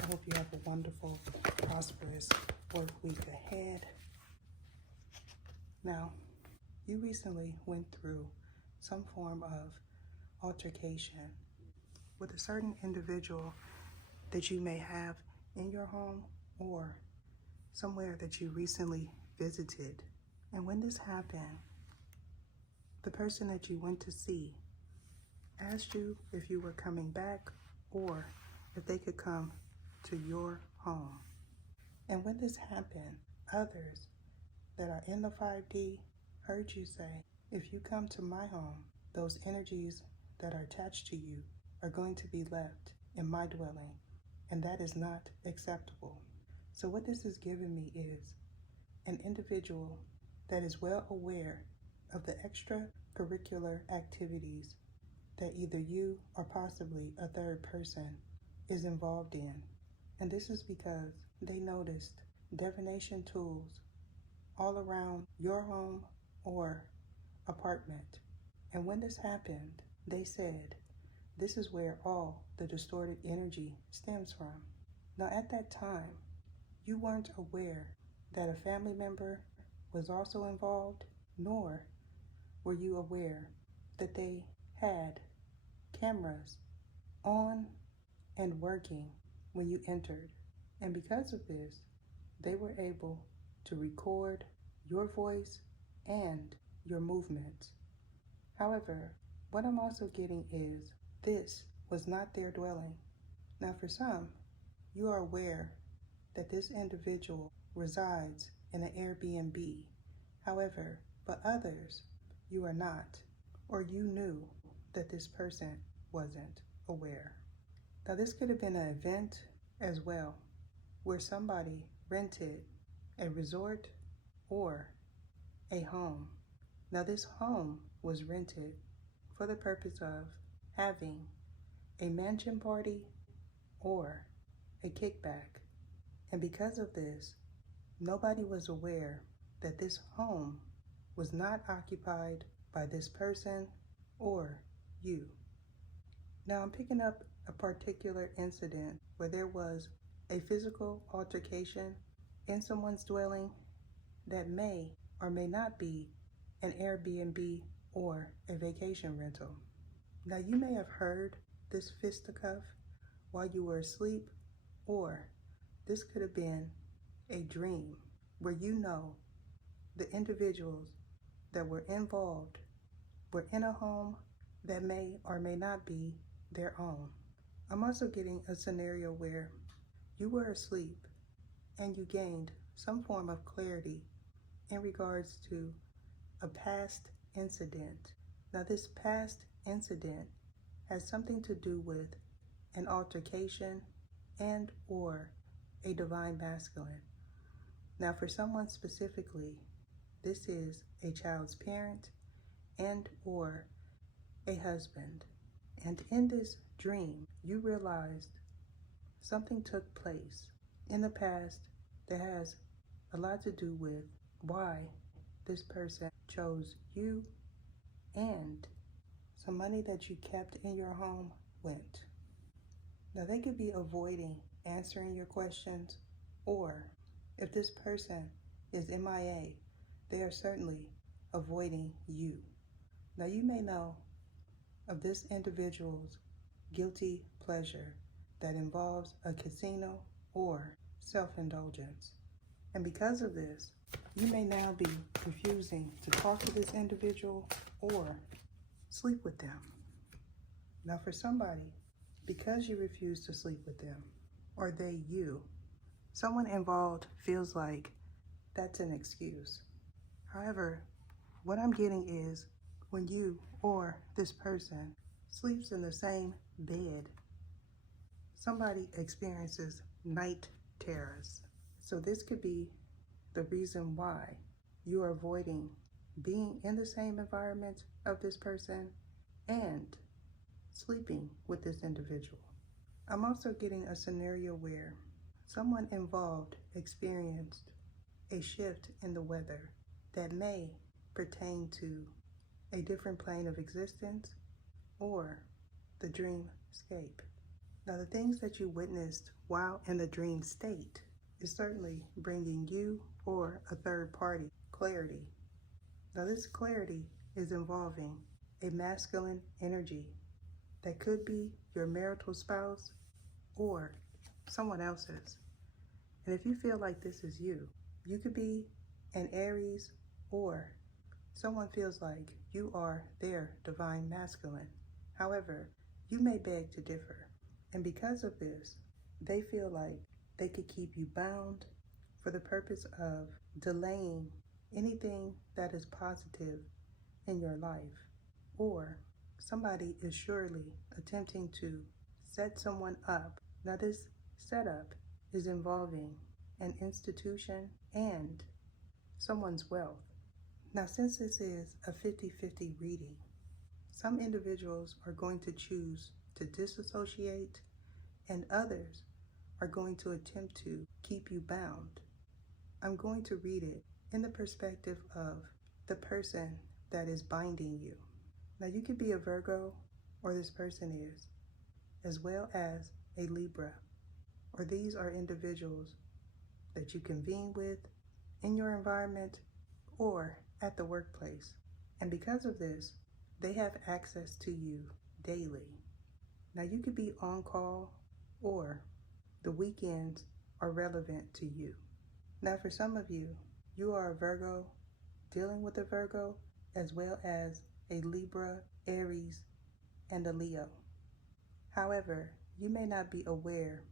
I hope you have a wonderful, prosperous work week ahead. Now, you recently went through some form of altercation with a certain individual that you may have in your home or somewhere that you recently visited. And when this happened, the person that you went to see asked you if you were coming back or if they could come to your home. And when this happened, others that are in the 5D heard you say, if you come to my home, those energies that are attached to you are going to be left in my dwelling, and that is not acceptable. So what this has given me is an individual that is well aware of the extracurricular activities that either you or possibly a third person is involved in. And this is because they noticed divination tools all around your home or apartment. And when this happened, they said, this is where all the distorted energy stems from. Now at that time, you weren't aware that a family member was also involved, nor were you aware that they had cameras on and working when you entered. And because of this, they were able to record your voice and your movements. However, what I'm also getting is this was not their dwelling. Now for some, you are aware that this individual resides in an Airbnb. However, but others, you are not, or you knew that this person wasn't aware. Now this could have been an event as well, where somebody rented a resort or a home. Now this home was rented for the purpose of having a mansion party or a kickback. And because of this, nobody was aware that this home was not occupied by this person or you. Now I'm picking up a particular incident where there was a physical altercation in someone's dwelling that may or may not be an Airbnb or a vacation rental. Now you may have heard this fisticuff while you were asleep, or this could have been a dream where you know the individuals that were involved were in a home that may or may not be their own. I'm also getting a scenario where you were asleep and you gained some form of clarity in regards to a past incident. Now this past incident has something to do with an altercation and or a divine masculine. Now for someone specifically, this is a child's parent and or a husband. And in this dream, you realized something took place in the past that has a lot to do with why this person chose you, and some money that you kept in your home went. Now they could be avoiding answering your questions, or if this person is MIA, they are certainly avoiding you. Now you may know of this individual's guilty pleasure that involves a casino or self-indulgence. And because of this, you may now be refusing to talk to this individual or sleep with them. Now for somebody, because you refuse to sleep with them, or they you, someone involved feels like that's an excuse. However, what I'm getting is when you or this person sleeps in the same bed, somebody experiences night terrors. So this could be the reason why you are avoiding being in the same environment of this person and sleeping with this individual. I'm also getting a scenario where someone involved experienced a shift in the weather that may pertain to a different plane of existence or the dreamscape. Now, the things that you witnessed while in the dream state is certainly bringing you or a third party clarity. Now, this clarity is involving a masculine energy that could be your marital spouse or someone else's. And if you feel like this is you, you could be an Aries, or someone feels like you are their divine masculine. However, you may beg to differ. And because of this, they feel like they could keep you bound for the purpose of delaying anything that is positive in your life. Or somebody is surely attempting to set someone up. Now, this setup is involving an institution and someone's wealth. Now, since this is a 50-50 reading, some individuals are going to choose to disassociate, and others are going to attempt to keep you bound. I'm going to read it in the perspective of the person that is binding you. Now, you could be a Virgo, or this person is, as well as a Libra, or these are individuals that you convene with in your environment or at the workplace. And because of this, they have access to you daily. Now, you could be on call, or the weekends are relevant to you. Now, for some of you, you are a Virgo dealing with a Virgo, as well as a Libra, Aries, and a Leo. However, you may not be aware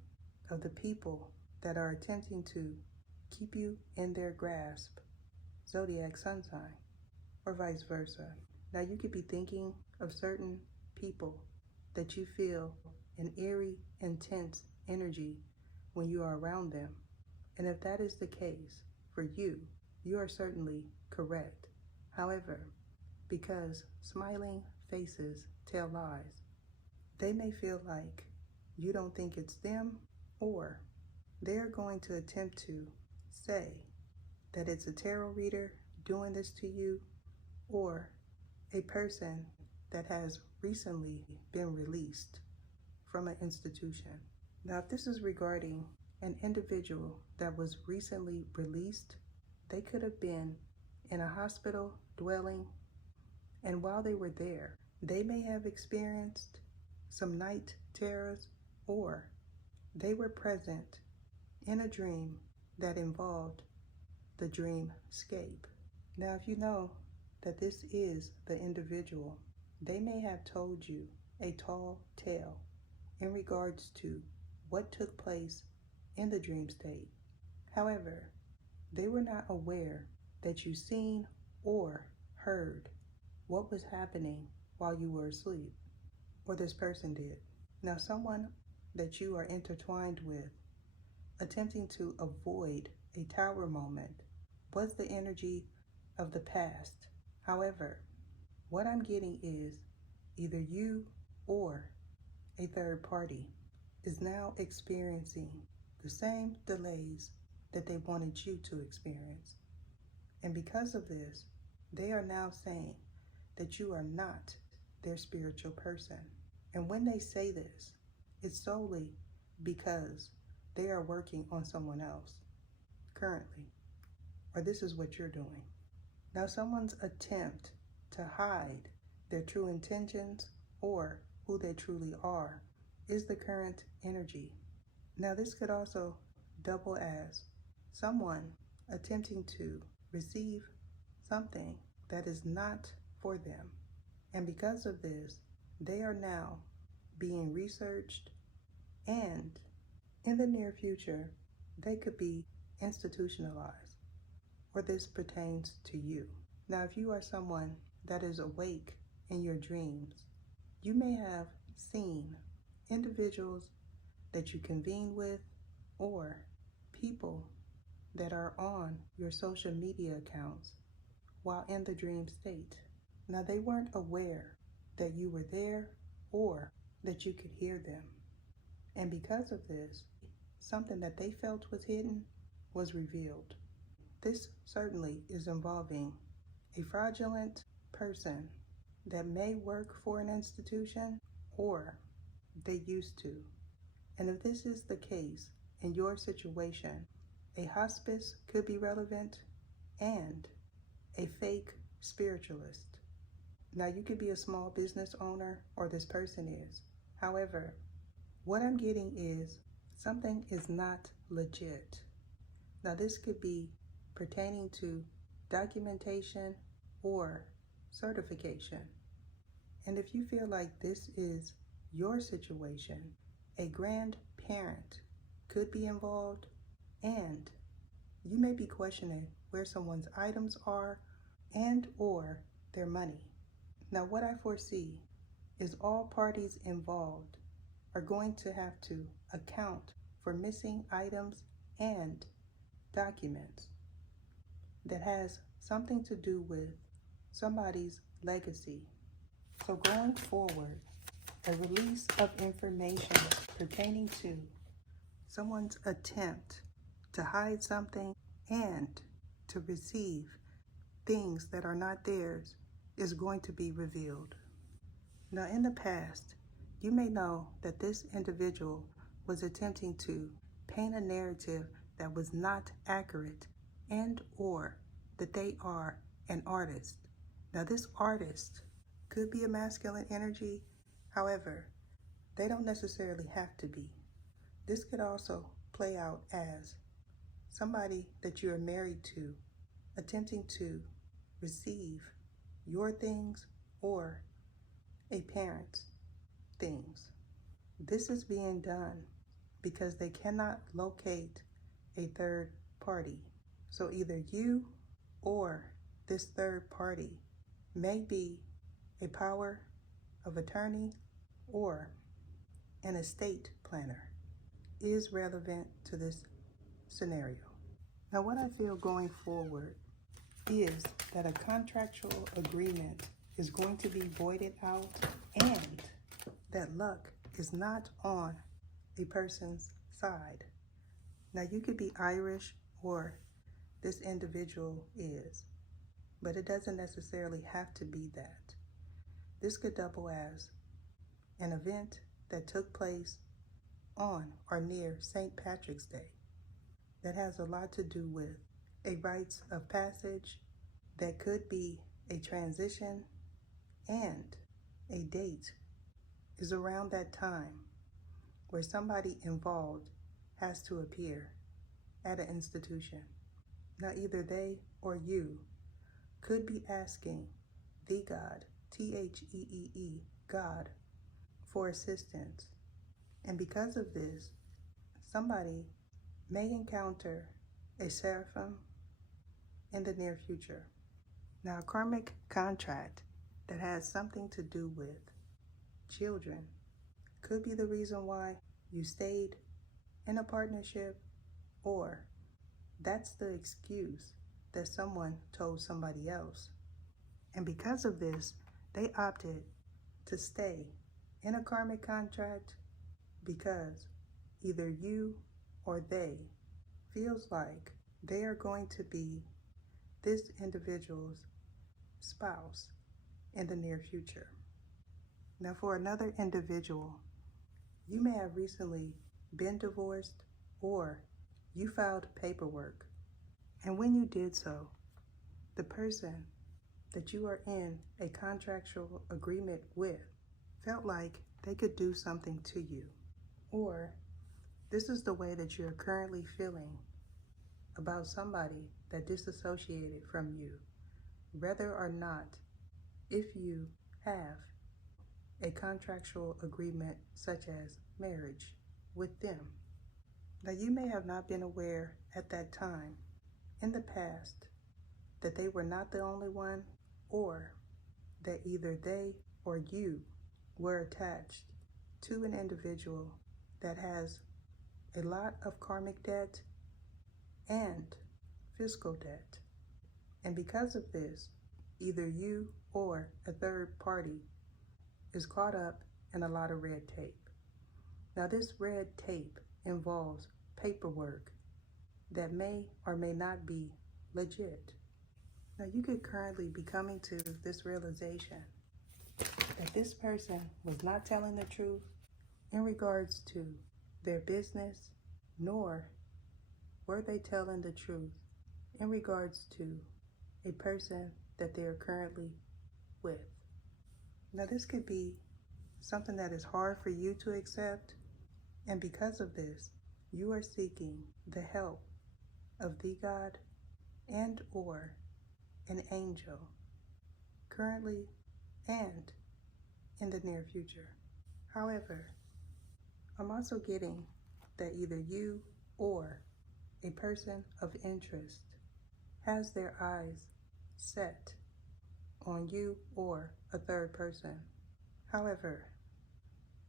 of the people that are attempting to keep you in their grasp, zodiac sun sign, or vice versa. Now, you could be thinking of certain people that you feel an eerie, intense energy when you are around them. And if that is the case for you, you are certainly correct. However, because smiling faces tell lies, they may feel like you don't think it's them, or they're going to attempt to say that it's a tarot reader doing this to you, or a person that has recently been released from an institution. Now, if this is regarding an individual that was recently released, they could have been in a hospital dwelling, and while they were there, they may have experienced some night terrors, or they were present in a dream that involved the dreamscape. Now, if you know that this is the individual, they may have told you a tall tale in regards to what took place in the dream state. However, they were not aware that you seen or heard what was happening while you were asleep, or this person did. Now, someone that you are intertwined with, attempting to avoid a tower moment, was the energy of the past. However, what I'm getting is either you or a third party is now experiencing the same delays that they wanted you to experience. And because of this, they are now saying that you are not their spiritual person. And when they say this, it's solely because they are working on someone else currently, or this is what you're doing. Now, someone's attempt to hide their true intentions or who they truly are is the current energy. Now, this could also double as someone attempting to receive something that is not for them. And because of this, they are now being researched, and in the near future, they could be institutionalized, or this pertains to you. Now, if you are someone that is awake in your dreams, you may have seen individuals that you convene with, or people that are on your social media accounts while in the dream state. Now, they weren't aware that you were there or that you could hear them. And because of this, something that they felt was hidden was revealed. This certainly is involving a fraudulent person that may work for an institution, or they used to. And if this is the case in your situation, a hospice could be relevant and a fake spiritualist. Now, you could be a small business owner, or this person is. However, what I'm getting is something is not legit. Now, this could be pertaining to documentation or certification. And if you feel like this is your situation, a grandparent could be involved, and you may be questioning where someone's items are and or their money. Now, what I foresee is all parties involved are going to have to account for missing items and documents that has something to do with somebody's legacy. So going forward, a release of information pertaining to someone's attempt to hide something and to receive things that are not theirs is going to be revealed. Now, in the past, you may know that this individual was attempting to paint a narrative that was not accurate and or that they are an artist. Now, this artist could be a masculine energy. However, they don't necessarily have to be. This could also play out as somebody that you are married to attempting to receive your things or a parent's things. This is being done because they cannot locate a third party. So either you or this third party may be a power of attorney or an estate planner is relevant to this scenario. Now, what I feel going forward is that a contractual agreement is going to be voided out and that luck is not on a person's side. Now, you could be Irish or this individual is, but it doesn't necessarily have to be that. This could double as an event that took place on or near St. Patrick's Day that has a lot to do with a rites of passage that could be a transition, and a date is around that time where somebody involved has to appear at an institution. Now, either they or you could be asking the God, T-H-E-E-E, God, for assistance. And because of this, somebody may encounter a seraphim in the near future. Now, a karmic contract that has something to do with children could be the reason why you stayed in a partnership, or that's the excuse that someone told somebody else. And because of this, they opted to stay in a karmic contract because either you or they feels like they are going to be this individual's spouse in the near future. Now, for another individual, you may have recently been divorced or you filed paperwork. And when you did so, the person that you are in a contractual agreement with felt like they could do something to you. Or this is the way that you're currently feeling about somebody that disassociated from you, whether or not if you have a contractual agreement such as marriage with them. Now, you may have not been aware at that time in the past that they were not the only one, or that either they or you were attached to an individual that has a lot of karmic debt and fiscal debt. And because of this, either you or a third party is caught up in a lot of red tape. Now, this red tape involves paperwork that may or may not be legit. Now, you could currently be coming to this realization that this person was not telling the truth in regards to their business, nor were they telling the truth in regards to a person that they are currently with. Now, this could be something that is hard for you to accept, and because of this, you are seeking the help of the God and or an angel currently and in the near future. However, I'm also getting that either you or a person of interest has their eyes set on you or a third person. However,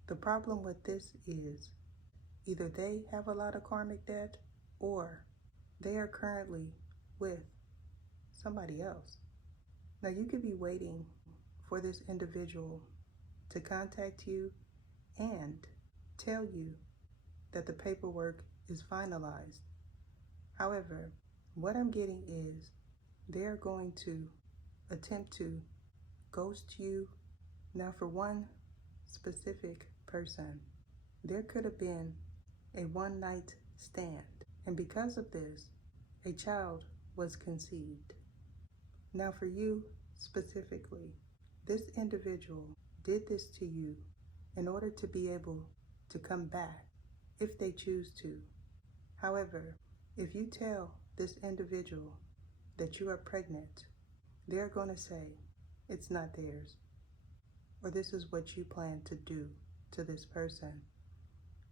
the problem with this is either they have a lot of karmic debt or they are currently with somebody else. Now, you could be waiting for this individual to contact you and tell you that the paperwork is finalized. However, what I'm getting is they're going to attempt to ghost you. Now, for one specific person, there could have been a one-night stand, and because of this, a child was conceived. Now, for you specifically, this individual did this to you in order to be able to come back if they choose to. However, if you tell this individual that you are pregnant, they're going to say it's not theirs, or this is what you plan to do to this person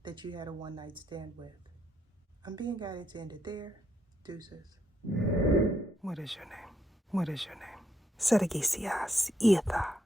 that you had a one-night stand with. I'm being guided to end it there. Deuces. What is your name? What is your name? Sergisias Etha.